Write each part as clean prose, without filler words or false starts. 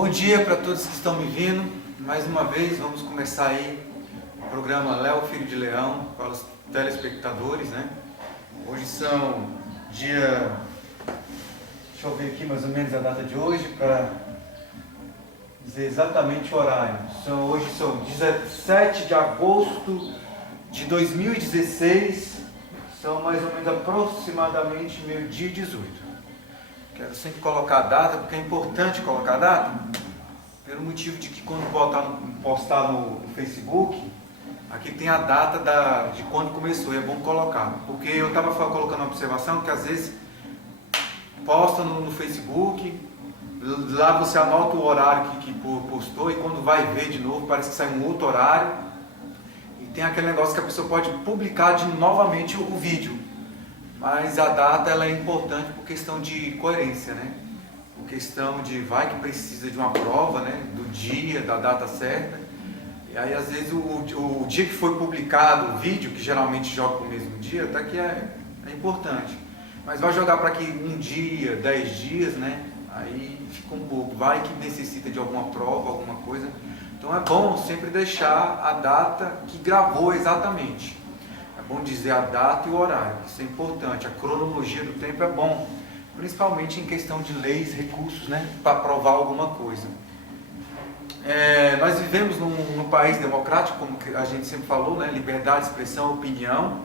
Bom dia para todos que estão me vindo. Mais uma vez vamos começar aí o programa Léo Filho de Leão para os telespectadores, né? Hoje são dia... Deixa eu ver aqui mais ou menos a data de hoje para dizer exatamente o horário. Hoje são 17 de agosto de 2016, são mais ou menos aproximadamente meio-dia e 18. Quero sempre colocar a data, porque é importante colocar a data, pelo motivo de que quando postar no Facebook, aqui tem a data de quando começou, e é bom colocar. Porque eu estava colocando uma observação que às vezes posta no Facebook, lá você anota o horário que postou, e quando vai ver de novo, parece que sai um outro horário, e tem aquele negócio que a pessoa pode publicar novamente o vídeo. Mas a data ela é importante por questão de coerência, né? Por questão de vai que precisa de uma prova, né? Do dia, da data certa. E aí às vezes o dia que foi publicado o vídeo, que geralmente joga no mesmo dia, até que é importante. Mas vai jogar para aqui um dia, 10 dias, né? Aí fica um pouco, vai que necessita de alguma prova, alguma coisa. Então é bom sempre deixar a data que gravou exatamente. É bom dizer a data e o horário, isso é importante. A cronologia do tempo é bom, principalmente em questão de leis, recursos, né, para provar alguma coisa. Nós vivemos num país democrático, como a gente sempre falou, né, liberdade de expressão, opinião.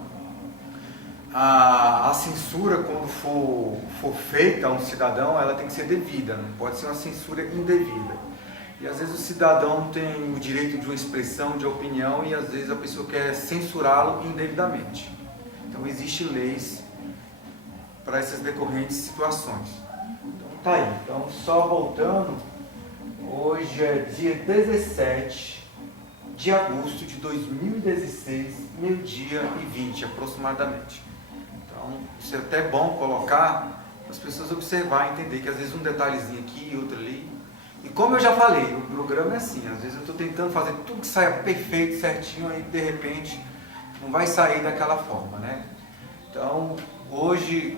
A censura, quando for feita a um cidadão, ela tem que ser devida, não pode ser uma censura indevida. E às vezes o cidadão tem o direito de uma expressão, de opinião, e às vezes a pessoa quer censurá-lo indevidamente. Então existem leis para essas decorrentes situações. Então tá aí. Então só voltando, hoje é dia 17 de agosto de 2016, meio-dia e 20 aproximadamente. Então isso é até bom colocar para as pessoas observar, entender que às vezes um detalhezinho aqui e outro ali. E como eu já falei, o programa é assim, às vezes eu estou tentando fazer tudo que saia perfeito, certinho, aí de repente não vai sair daquela forma, né? Então, hoje,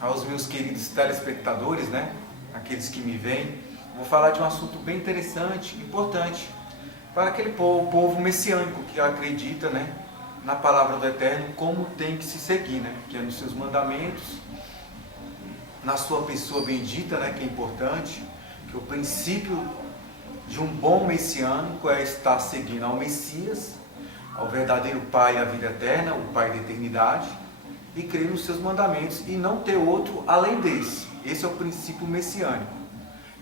aos meus queridos telespectadores, né, aqueles que me veem, vou falar de um assunto bem interessante, importante, para aquele povo messiânico que acredita, né, na palavra do Eterno, como tem que se seguir, né, que é nos seus mandamentos, na sua pessoa bendita, né, que é importante. O princípio de um bom messiânico é estar seguindo ao Messias, ao verdadeiro Pai da vida eterna, o Pai da eternidade, e crer nos seus mandamentos e não ter outro além desse. Esse é o princípio messiânico.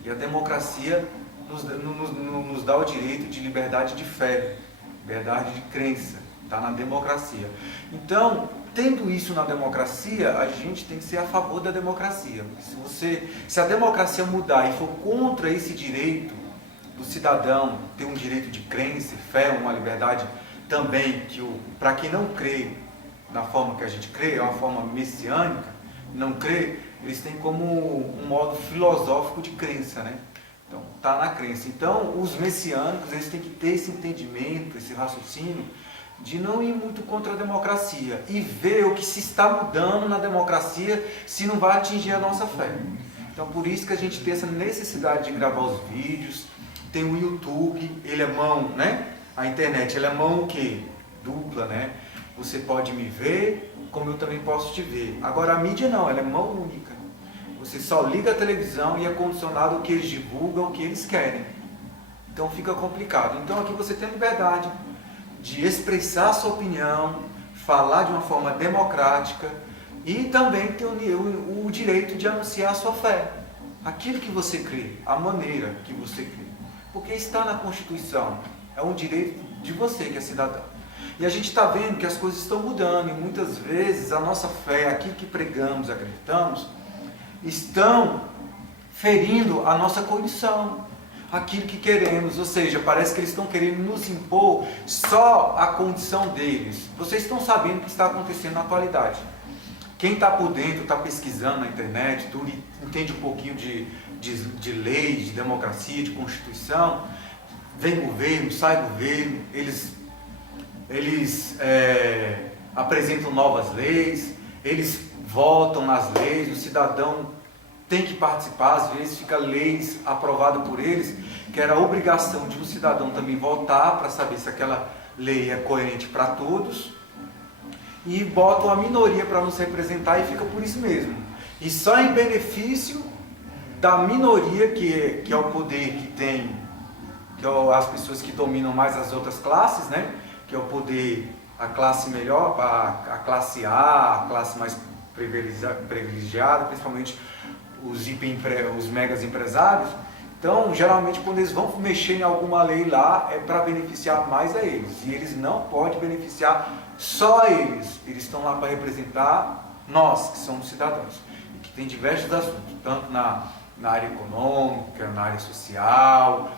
E a democracia nos dá o direito de liberdade de fé, liberdade de crença, está na democracia. Então, tendo isso na democracia, a gente tem que ser a favor da democracia. Se a democracia mudar e for contra esse direito do cidadão ter um direito de crença, fé, uma liberdade também, para quem não crê na forma que a gente crê, é uma forma messiânica, não crê, eles têm como um modo filosófico de crença, né? Então, está na crença. Então, os messiânicos, eles têm que ter esse entendimento, esse raciocínio, de não ir muito contra a democracia e ver o que se está mudando na democracia se não vai atingir a nossa fé. Então por isso que a gente tem essa necessidade de gravar os vídeos, tem o YouTube, ele é mão, né? A internet, ele é mão o quê? Dupla, né? Você pode me ver, como eu também posso te ver. Agora a mídia não, ela é mão única. Você só liga a televisão e é condicionado o que eles divulgam, o que eles querem. Então fica complicado. Então aqui você tem liberdade de expressar a sua opinião, falar de uma forma democrática e também ter o direito de anunciar a sua fé, aquilo que você crê, a maneira que você crê, porque está na Constituição, é um direito de você que é cidadão. E a gente está vendo que as coisas estão mudando e muitas vezes a nossa fé, aquilo que pregamos, acreditamos, estão ferindo a nossa condição, aquilo que queremos, ou seja, parece que eles estão querendo nos impor só a condição deles. Vocês estão sabendo o que está acontecendo na atualidade. Quem está por dentro, está pesquisando na internet, tudo, entende um pouquinho de lei, de democracia, de constituição, vem governo, sai governo, eles apresentam novas leis, eles votam nas leis, o cidadão tem que participar, às vezes fica leis aprovadas por eles, que era a obrigação de um cidadão também votar para saber se aquela lei é coerente para todos, e botam a minoria para nos representar e fica por isso mesmo. E só em benefício da minoria, que é o poder que tem, que é as pessoas que dominam mais as outras classes, né? Que é o poder, a classe melhor, a classe A, a classe mais privilegiada, principalmente os megas empresários. Então, geralmente, quando eles vão mexer em alguma lei lá, é para beneficiar mais a eles. E eles não podem beneficiar só a eles. Eles estão lá para representar nós, que somos cidadãos. E que tem diversos assuntos, tanto na área econômica, na área social,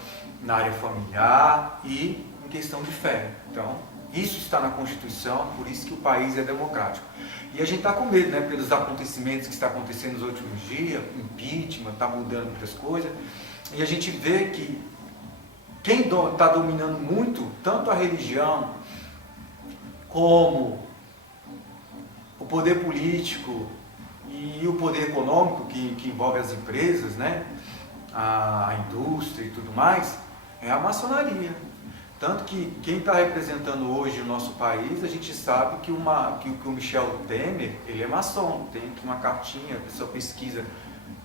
na área familiar e em questão de fé. Então, isso está na Constituição, por isso que o país é democrático. E a gente está com medo, né, pelos acontecimentos que estão acontecendo nos últimos dias, impeachment, está mudando muitas coisas. E a gente vê que quem está dominando muito, tanto a religião, como o poder político e o poder econômico, que envolve as empresas, né, a indústria e tudo mais, é a maçonaria. Tanto que quem está representando hoje o nosso país, a gente sabe que o Michel Temer, ele é maçom, tem aqui uma cartinha, a pessoa pesquisa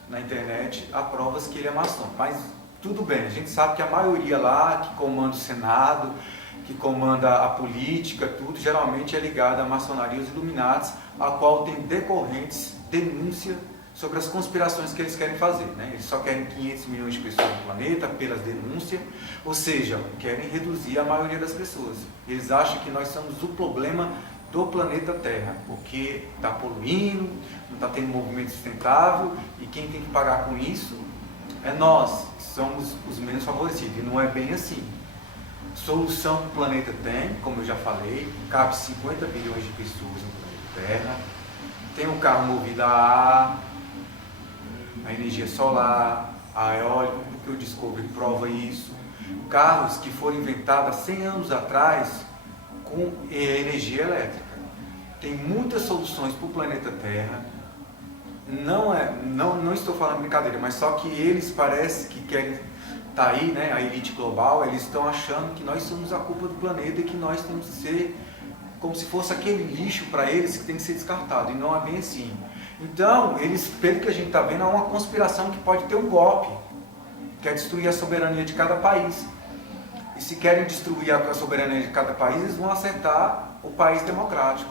na internet, há provas que ele é maçom. Mas tudo bem, a gente sabe que a maioria lá, que comanda o Senado, que comanda a política, tudo, geralmente é ligada à maçonaria e os Illuminatis, a qual tem decorrentes denúncias sobre as conspirações que eles querem fazer, né? Eles só querem 500 milhões de pessoas no planeta pelas denúncias, ou seja, querem reduzir a maioria das pessoas. Eles acham que nós somos o problema do planeta Terra, porque está poluindo, não está tendo movimento sustentável, e quem tem que pagar com isso é nós, que somos os menos favorecidos, e não é bem assim. Solução que o planeta tem, como eu já falei, cabe 50 bilhões de pessoas no planeta Terra, tem um carro movido a ar, a energia solar, a eólica, porque o Discovery prova isso. Carros que foram inventados há 100 anos atrás com energia elétrica. Tem muitas soluções para o planeta Terra. Não estou falando brincadeira, mas só que eles parecem que querem estar aí, né, a elite global, eles estão achando que nós somos a culpa do planeta e que nós temos que ser como se fosse aquele lixo para eles que tem que ser descartado, e não é bem assim. Então, eles, pelo que a gente está vendo, há uma conspiração que pode ter um golpe, que é destruir a soberania de cada país. E se querem destruir a soberania de cada país, eles vão acertar o país democrático.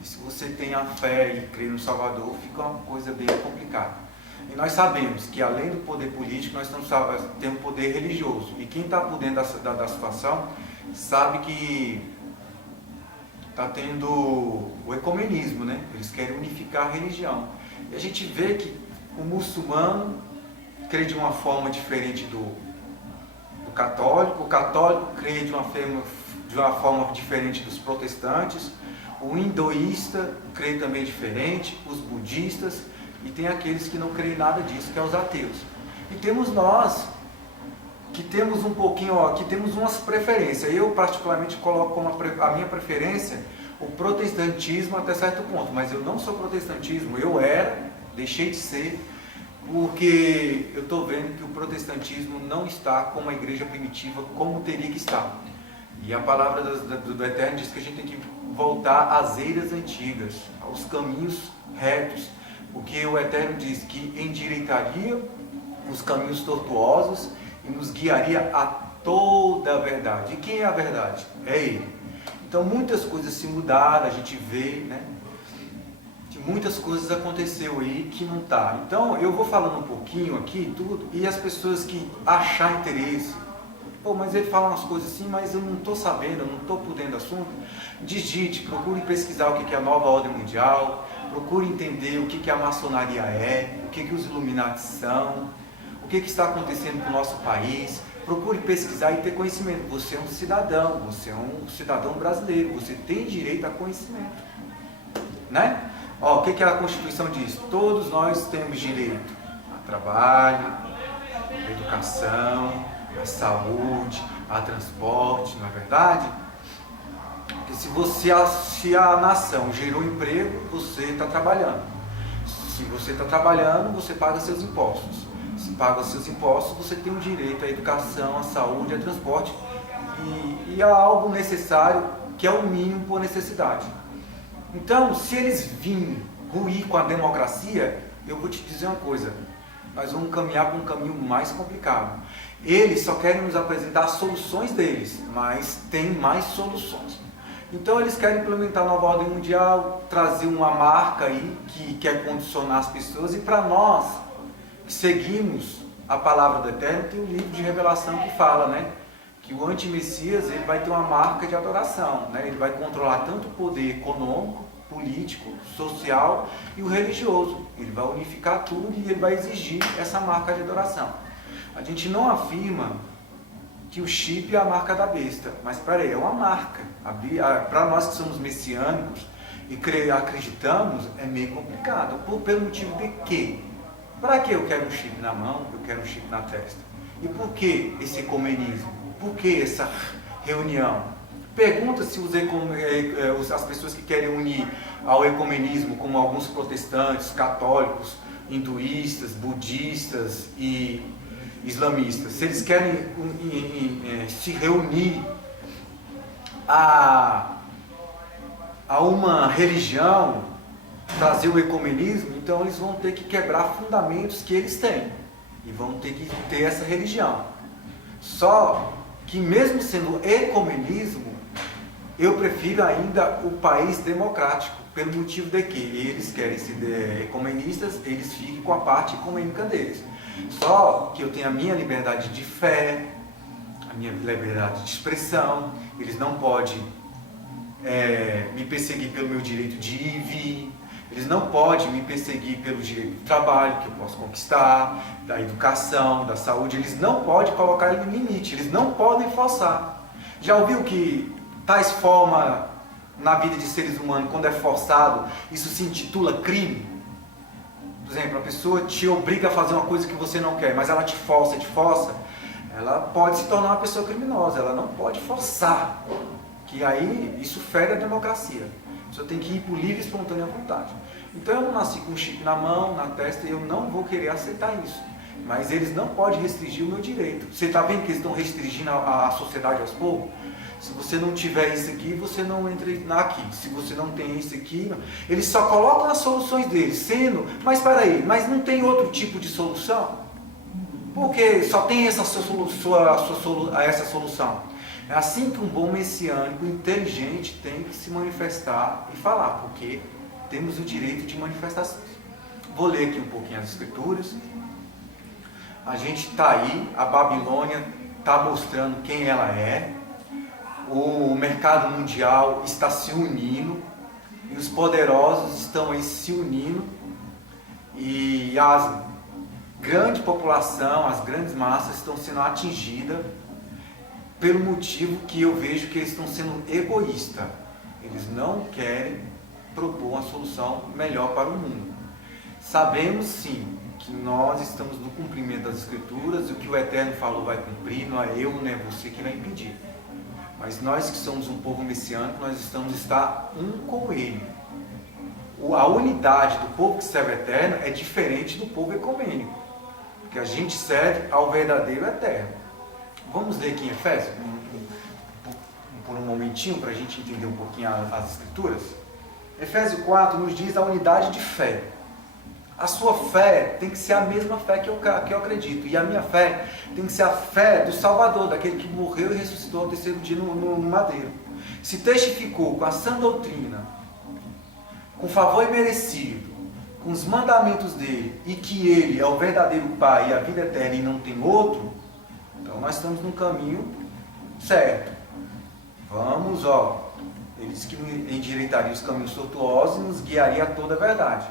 E se você tem a fé e crê no Salvador, fica uma coisa bem complicada. E nós sabemos que, além do poder político, nós temos um poder religioso. E quem está por dentro da situação sabe que está tendo o ecumenismo, né? Eles querem unificar a religião. E a gente vê que o muçulmano crê de uma forma diferente do católico, o católico crê de uma forma diferente dos protestantes, o hinduísta crê também diferente, os budistas, e tem aqueles que não creem nada disso, que é os ateus. E temos nós, que temos um pouquinho, que temos umas preferências. Eu particularmente coloco como a minha preferência o protestantismo até certo ponto, mas eu não sou protestantismo, eu era, deixei de ser, porque eu estou vendo que o protestantismo não está como a igreja primitiva, como teria que estar. E a palavra do Eterno diz que a gente tem que voltar às eiras antigas, aos caminhos retos, porque o Eterno diz que endireitaria os caminhos tortuosos e nos guiaria a toda a verdade. E quem é a verdade? É Ele. Então muitas coisas se mudaram, a gente vê, né? Que muitas coisas aconteceu aí que não está. Então eu vou falando um pouquinho aqui, tudo, e as pessoas que achar interesse, pô, mas ele fala umas coisas assim, mas eu não estou sabendo, eu não estou por dentro do assunto, digite, procure pesquisar o que é a nova ordem mundial, procure entender o que a maçonaria é, o que os Illuminati são, o que está acontecendo com o nosso país. Procure pesquisar e ter conhecimento. Você é um cidadão brasileiro, você tem direito a conhecimento, né? Ó, o que a Constituição diz? Todos nós temos direito a trabalho, a educação, a saúde, a transporte, não é verdade? Porque se a nação gerou emprego, você está trabalhando. Se você está trabalhando, você paga seus impostos. Se paga seus impostos, você tem o direito à educação, à saúde, ao transporte e a algo necessário, que é o mínimo por necessidade. Então, se eles virem ruir com a democracia, eu vou te dizer uma coisa, nós vamos caminhar para um caminho mais complicado. Eles só querem nos apresentar as soluções deles, mas tem mais soluções. Então eles querem implementar a nova ordem mundial, trazer uma marca aí que quer condicionar as pessoas, e para nós que seguimos a palavra do Eterno, tem um livro de revelação que fala, né, que o anti-messias ele vai ter uma marca de adoração, né, ele vai controlar tanto o poder econômico, político, social e o religioso. Ele vai unificar tudo e ele vai exigir essa marca de adoração. A gente não afirma que o chip é a marca da besta, mas peraí, é uma marca. Para nós que somos messiânicos e acreditamos, é meio complicado. Pelo motivo de quê? Para que eu quero um chip na mão, eu quero um chip na testa? E por que esse ecumenismo? Por que essa reunião? Pergunta se as pessoas que querem unir ao ecumenismo, como alguns protestantes, católicos, hinduístas, budistas e islamistas, se eles querem se reunir a uma religião, trazer o ecumenismo, então eles vão ter que quebrar fundamentos que eles têm e vão ter que ter essa religião. Só que mesmo sendo ecumenismo, eu prefiro ainda o país democrático, pelo motivo de que eles querem ser ecumenistas, eles ficam com a parte ecumênica deles. Só que eu tenho a minha liberdade de fé, a minha liberdade de expressão, eles não podem me perseguir pelo meu direito de ir e vir, eles não podem me perseguir pelo direito do trabalho que eu posso conquistar, da educação, da saúde, eles não podem colocar limite, eles não podem forçar. Já ouviu que tais formas na vida de seres humanos, quando é forçado, isso se intitula crime? Por exemplo, a pessoa te obriga a fazer uma coisa que você não quer, mas ela te força, ela pode se tornar uma pessoa criminosa, ela não pode forçar, que aí isso fere a democracia. A pessoa tem que ir por livre e espontânea vontade. Então eu não nasci com um chip na mão, na testa, e eu não vou querer aceitar isso. Mas eles não podem restringir o meu direito. Você está vendo que eles estão restringindo a sociedade aos povos? Se você não tiver isso aqui, você não entra aqui. Se você não tem isso aqui, eles só colocam as soluções deles, mas peraí, mas não tem outro tipo de solução? Porque só tem essa solução. É assim que um bom messiânico inteligente tem que se manifestar e falar, porque temos o direito de manifestações. Vou ler aqui um pouquinho as escrituras. A gente está aí, a Babilônia está mostrando quem ela é. O mercado mundial está se unindo e os poderosos estão aí se unindo, e a grande população, as grandes massas estão sendo atingidas pelo motivo que eu vejo que eles estão sendo egoístas. Eles não querem propor uma solução melhor para o mundo. Sabemos sim que nós estamos no cumprimento das escrituras, e o que o Eterno falou vai cumprir, não é eu, não é você que vai impedir. Mas nós que somos um povo messiânico, nós estamos estar um com ele. A unidade do povo que serve ao Eterno é diferente do povo ecumênico, porque a gente serve ao verdadeiro Eterno. Vamos ler aqui em Efésios, por um momentinho, para a gente entender um pouquinho as escrituras. Efésios 4 nos diz a unidade de fé. A sua fé tem que ser a mesma fé que eu acredito. E a minha fé tem que ser a fé do Salvador, daquele que morreu e ressuscitou ao terceiro dia no madeiro. Se testificou com a sã doutrina, com favor imerecido, com os mandamentos dele, e que ele é o verdadeiro Pai e a vida eterna e não tem outro, então nós estamos no caminho certo. Vamos, ele disse que endireitaria os caminhos tortuosos e nos guiaria a toda a verdade.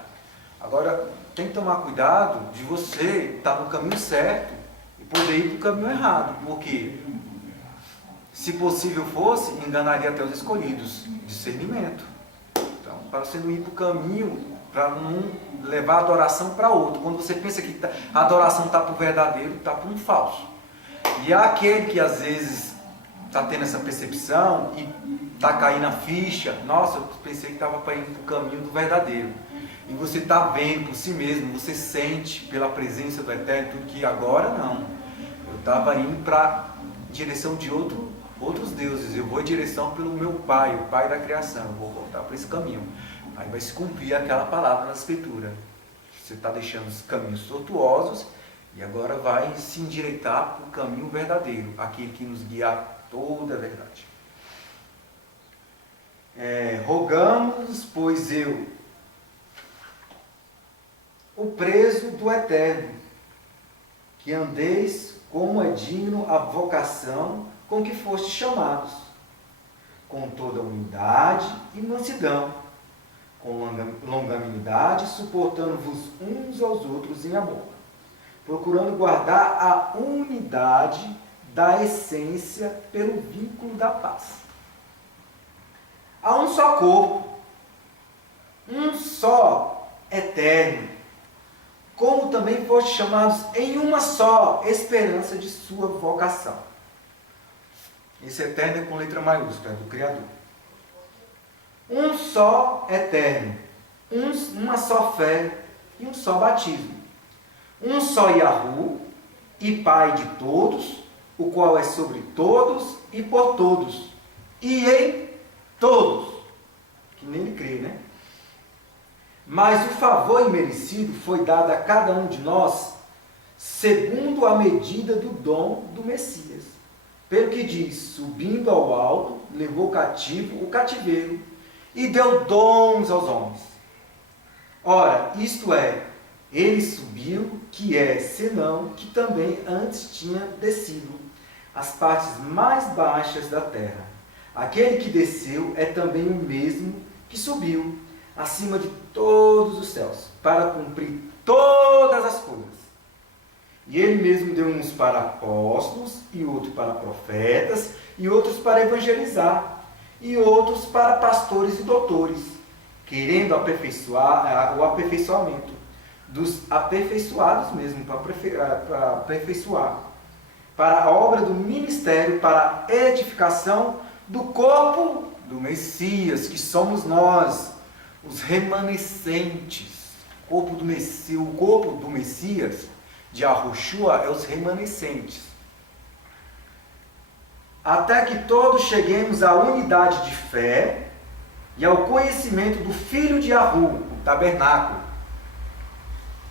Agora, tem que tomar cuidado de você estar no caminho certo e poder ir para o caminho errado, porque, se possível fosse, enganaria até os escolhidos. Discernimento. Então, para você não ir para o caminho, para não levar a adoração para outro. Quando você pensa que a adoração está para o verdadeiro, está para um falso. E há aquele que às vezes está tendo essa percepção e está caindo a ficha. Nossa, eu pensei que estava para ir para o caminho do verdadeiro. e você está vendo por si mesmo, você sente pela presença do Eterno, tudo que agora não. Eu estava indo para direção de outros deuses, eu vou em direção pelo meu Pai, o Pai da criação, eu vou voltar para esse caminho. Aí vai se cumprir aquela palavra na Escritura. Você está deixando os caminhos tortuosos e agora vai se endireitar para o caminho verdadeiro, aquele que nos guia a toda a verdade. Rogamos, pois eu, o preso do Eterno, que andeis como é digno a vocação com que fostes chamados, com toda humildade e mansidão, com longanimidade, suportando-vos uns aos outros em amor, procurando guardar a unidade da essência pelo vínculo da paz. Há um só corpo, um só eterno, como também fostes chamados em uma só esperança de sua vocação. Esse eterno é com letra maiúscula, é do Criador. Um só eterno, uma só fé e um só batismo. Um só Yahu e Pai de todos, o qual é sobre todos e por todos, e em todos, que nele crê, né? Mas o favor imerecido foi dado a cada um de nós, segundo a medida do dom do Messias. Pelo que diz, subindo ao alto, levou cativo o cativeiro, e deu dons aos homens. Ora, isto é, ele subiu, que é, senão, que também antes tinha descido, as partes mais baixas da terra. Aquele que desceu é também o mesmo que subiu, acima de todos os céus, para cumprir todas as coisas. E ele mesmo deu uns para apóstolos, e outros para profetas, e outros para evangelizar, e outros para pastores e doutores, querendo aperfeiçoar o aperfeiçoamento dos aperfeiçoados mesmo, para aperfeiçoar, para a obra do ministério, para a edificação do corpo do Messias, que somos nós, os remanescentes. O corpo do Messias, de Yahushua, é os remanescentes. Até que todos cheguemos à unidade de fé e ao conhecimento do Filho de Yahu, o tabernáculo,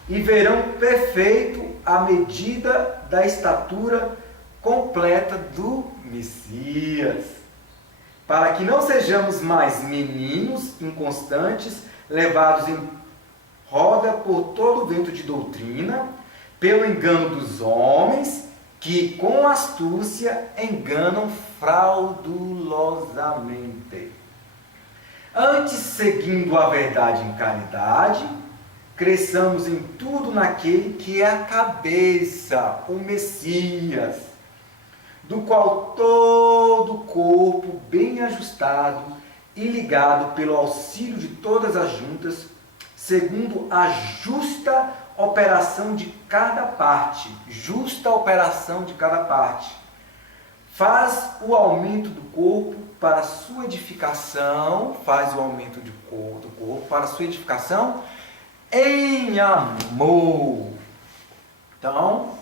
e verão perfeito a medida da estatura completa do Messias, para que não sejamos mais meninos inconstantes, levados em roda por todo o vento de doutrina, pelo engano dos homens, que com astúcia enganam fraudulosamente. Antes, seguindo a verdade em caridade, cresçamos em tudo naquele que é a cabeça, o Messias, do qual todo o corpo, bem ajustado e ligado pelo auxílio de todas as juntas, segundo a justa operação de cada parte, faz o aumento do corpo para sua edificação, do corpo para sua edificação em amor. Então,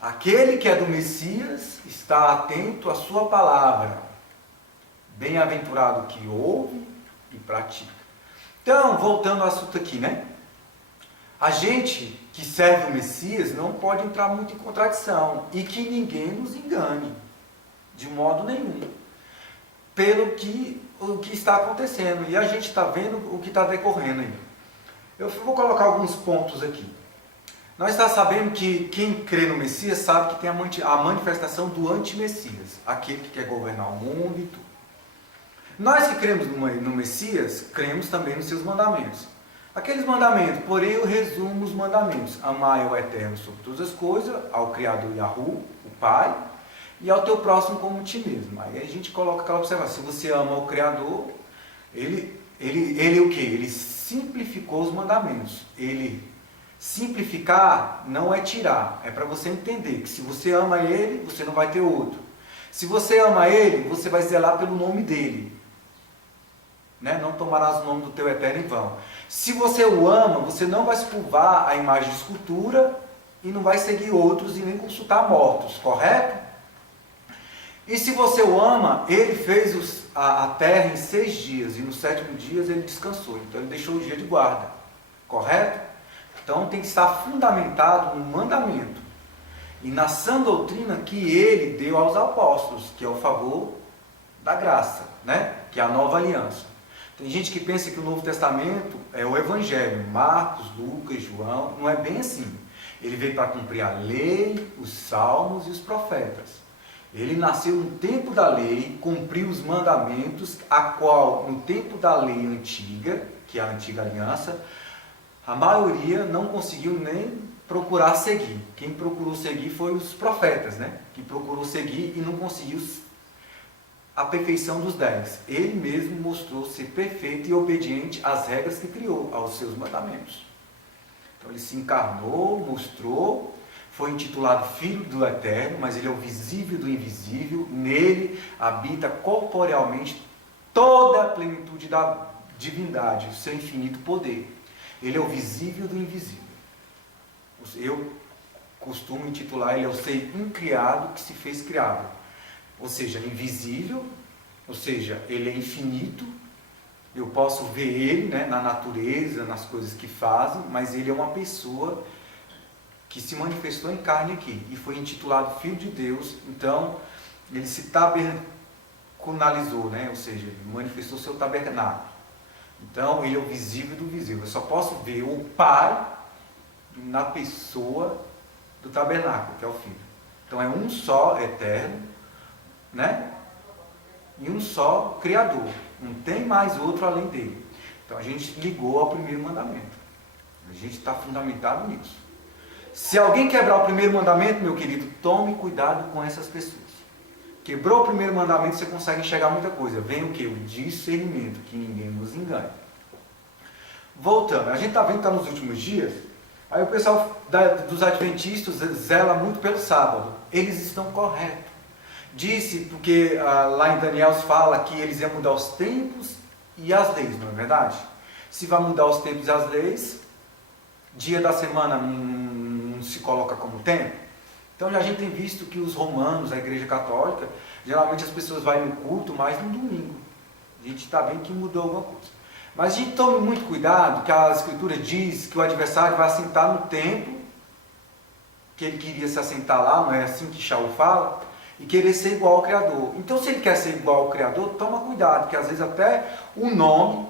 aquele que é do Messias está atento à sua palavra. Bem-aventurado que ouve e pratica. Então, voltando ao assunto aqui, né? A gente que serve o Messias não pode entrar muito em contradição e que ninguém nos engane, de modo nenhum, pelo que o que está acontecendo. E a gente está vendo o que está decorrendo aí. Eu vou colocar alguns pontos aqui. Nós estamos sabendo que quem crê no Messias sabe que tem a manifestação do anti-Messias, aquele que quer governar o mundo e tudo. Nós que cremos no Messias, cremos também nos seus mandamentos. Aqueles mandamentos, porém eu resumo os mandamentos. Amar o Eterno sobre todas as coisas, ao Criador Yahu, o Pai, e ao teu próximo como ti mesmo. Aí a gente coloca aquela observação. Se você ama o Criador, ele o quê? Ele simplificou os mandamentos. Simplificar não é tirar, é para você entender que se você ama ele, você não vai ter outro. Se você ama ele, você vai zelar pelo nome dele. Né? Não tomarás o nome do teu Eterno em vão. Se você o ama, você não vai se curvar à imagem de escultura e não vai seguir outros e nem consultar mortos, correto? E se você o ama, ele fez a terra em 6 dias e no 7º dia ele descansou. Então ele deixou o dia de guarda, correto? Então tem que estar fundamentado no mandamento e na sã doutrina que ele deu aos apóstolos, que é o favor da graça, né? Que é a nova aliança. Tem gente que pensa que o Novo Testamento é o Evangelho, Marcos, Lucas, João, não é bem assim. Ele veio para cumprir a lei, os salmos e os profetas. Ele nasceu no tempo da lei, cumpriu os mandamentos, a qual no tempo da lei antiga, que é a antiga aliança, a maioria não conseguiu nem procurar seguir. Quem procurou seguir foi os profetas, né? Que procurou seguir e não conseguiu a perfeição dos 10. Ele mesmo mostrou ser perfeito e obediente às regras que criou, aos seus mandamentos. Então ele se encarnou, mostrou, foi intitulado Filho do Eterno, mas ele é o visível do invisível, nele habita corporealmente toda a plenitude da divindade, o seu infinito poder. Ele é o visível do invisível. Eu costumo intitular ele é o ser incriado que se fez criado. Ou seja, invisível, ou seja, ele é infinito, eu posso ver ele, né, na natureza, nas coisas que fazem, mas ele é uma pessoa que se manifestou em carne aqui, e foi intitulado Filho de Deus, então ele se tabernacularizou, né, ou seja, ele manifestou seu tabernáculo. Então ele é o visível do visível, eu só posso ver o Pai na pessoa do tabernáculo, que é o Filho. Então é um só eterno, né? E um só Criador, não tem mais outro além dele. Então a gente ligou ao primeiro mandamento, a gente está fundamentado nisso. Se alguém quebrar o primeiro mandamento, meu querido, tome cuidado com essas pessoas. Quebrou o primeiro mandamento, você consegue enxergar muita coisa. Vem o que? O discernimento, que ninguém nos engane. Voltando, a gente está vendo que está nos últimos dias, aí o pessoal dos adventistas zela muito pelo sábado. Eles estão corretos. Disse, porque lá em Daniel se fala que eles iam mudar os tempos e as leis, não é verdade? Se vai mudar os tempos e as leis, dia da semana não se coloca como tempo. Então a gente tem visto que os romanos, a igreja católica, geralmente as pessoas vão no culto mais no domingo. A gente está vendo que mudou alguma coisa. Mas a gente tome muito cuidado, que a escritura diz que o adversário vai assentar no templo, que ele queria se assentar lá, não é assim que Shaul fala? E querer ser igual ao Criador. Então, se ele quer ser igual ao Criador, toma cuidado, porque às vezes até o nome,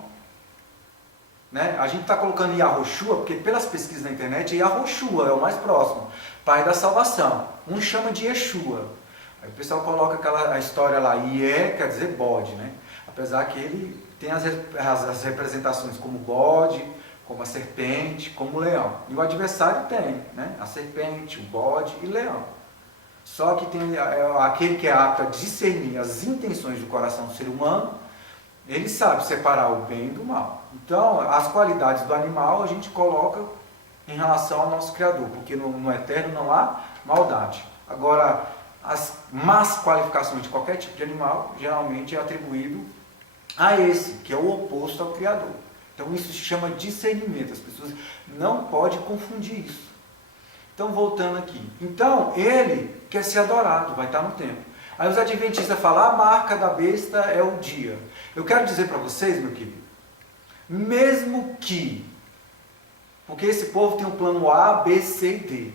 né? A gente está colocando Yahoshua, porque pelas pesquisas na internet, Yahoshua é o mais próximo, Pai da Salvação. Um chama de Yeshua. Aí o pessoal coloca a história lá, Ié quer dizer bode, né? Apesar que ele tem as representações como bode, como a serpente, como o leão. E o adversário tem, né? A serpente, o bode e o leão. Só que tem aquele que é apto a discernir as intenções do coração do ser humano, ele sabe separar o bem do mal. Então, as qualidades do animal a gente coloca em relação ao nosso Criador, porque no eterno não há maldade. Agora, as más qualificações de qualquer tipo de animal, geralmente é atribuído a esse, que é o oposto ao Criador. Então, isso se chama discernimento. As pessoas não podem confundir isso. Então, voltando aqui. Então, ele quer ser adorado, vai estar no templo. Aí os adventistas falam, a marca da besta é o dia. Eu quero dizer para vocês, meu querido, mesmo que, porque esse povo tem um plano A, B, C e D.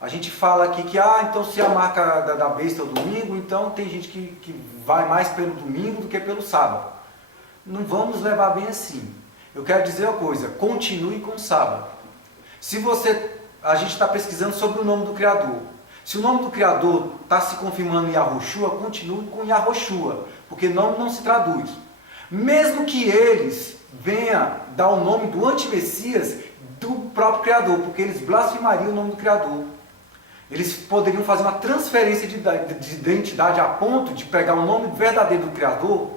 A gente fala aqui que, então se a marca da besta é o domingo, então tem gente que vai mais pelo domingo do que pelo sábado. Não vamos levar bem assim. Eu quero dizer uma coisa, continue com o sábado. Se a gente está pesquisando sobre o nome do Criador. Se o nome do Criador está se confirmando em Yahoshua, continue com Yahoshua, porque nome não se traduz. Mesmo que eles venham dar o nome do anti-Messias do próprio Criador, porque eles blasfemariam o nome do Criador. Eles poderiam fazer uma transferência de identidade a ponto de pegar o nome verdadeiro do Criador,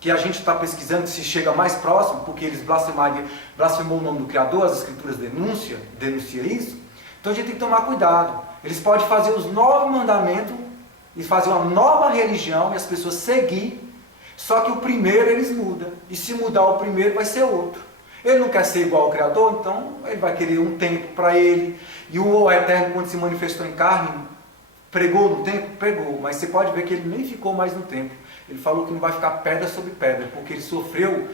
que a gente está pesquisando se chega mais próximo, porque eles blasfemou o nome do Criador, as Escrituras denuncia isso. Então a gente tem que tomar cuidado. Eles podem fazer os 9 mandamentos e fazer uma nova religião e as pessoas seguir, só que o primeiro eles mudam. E se mudar o primeiro vai ser outro. Ele não quer ser igual ao Criador, então ele vai querer um tempo para ele. E o Eterno, quando se manifestou em carne, pregou no tempo? Pregou, mas você pode ver que ele nem ficou mais no tempo. Ele falou que não vai ficar pedra sobre pedra, porque ele sofreu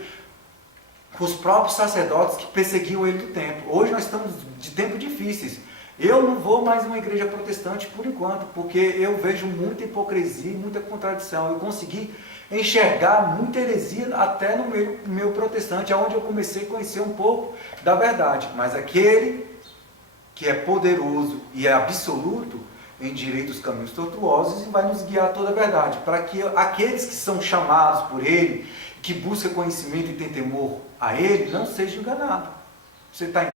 com os próprios sacerdotes que perseguiam ele no tempo. Hoje nós estamos de tempos difíceis. Eu não vou mais em uma igreja protestante por enquanto, porque eu vejo muita hipocrisia e muita contradição. Eu consegui enxergar muita heresia até no meu protestante, onde eu comecei a conhecer um pouco da verdade. Mas aquele que é poderoso e é absoluto, endireita os caminhos tortuosos e vai nos guiar a toda a verdade, para que aqueles que são chamados por Ele, que buscam conhecimento e têm temor a Ele, não sejam enganados. Você está